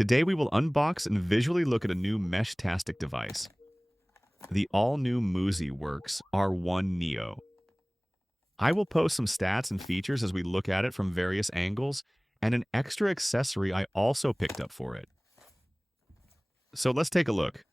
Today we will unbox and visually look at a new meshtastic device, the all-new MuziWorks R1 Neo. I will post some stats and features as we look at it from various angles, and an extra accessory I also picked up for it. So let's take a look.